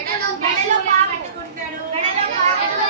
మెడలో పాము పెట్టుకుంటాడు మెడలో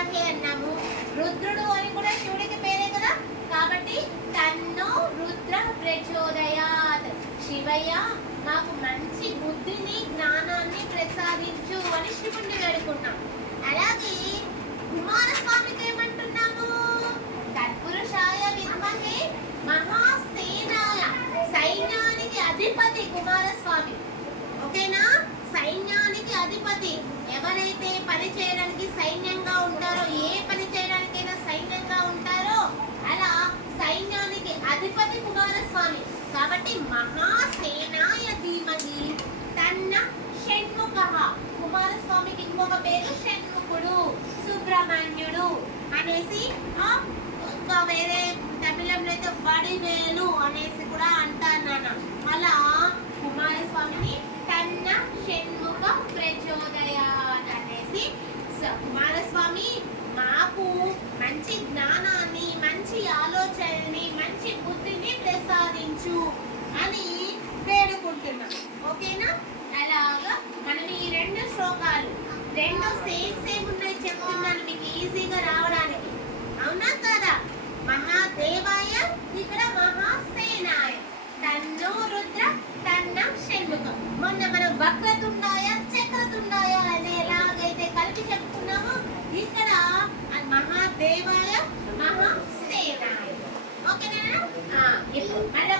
మహాదేవాయ అన్నాము. రుద్రుడు అని కూడా శివుడికి పేరే కదా? కాబట్టి తన్నో రుద్ర ప్రచోదయాత్. శివయ్య మాకు మంచి బుద్ధిని జ్ఞానాన్ని ప్రసాదించు అని శివుణ్ణి వేడుకున్నాం. అలాగే కుమారస్వామికి ఏమంటున్నాము? తత్పురుషాయ విద్మహే మహాసేనాయ. సైన్యానికి అధిపతి కుమారస్వామి. ఓకేనా? సైన్యానికి అధిపతి ఎవరైతే పని చేయడానికి సైన్యంగా ఉంటారో ఏ పని చేయడానికైనా సైన్యంగా ఉంటారో అలా సైన్యానికి అధిపతి కుమారస్వామి. కాబట్టి మహాసేనాయ ధీమహి తన్న షణ్ముఖ. కుమారస్వామికి ఇంకొక పేరు షణ్ముఖుడు సుబ్రహ్మణ్యుడు అనేసి ఆ, ఇంకా వేరే తమిళంలో అయితే వడివేలు అనేసి కూడా అంటారు నాన్న. అలా కుమారస్వామిని తన్న షణ్ముఖ ప్రచోదయా. అనేసి కుమారస్వామి మాకు మంచి జ్ఞానాన్ని మంచి ఆలోచనని మంచి బుద్ధిని ప్రసాదించు అని వేడుకుంటున్నాం. ఓకేనా? అలాగా? మనం ఈ రెండు శ్లోకాలు రెండు సేమ్ సేమ్ ఉన్నాయి చెప్తున్నాను మీకు ఈజీగా రావడానికి. అవునా ఇప్పుడు మళ్ళీ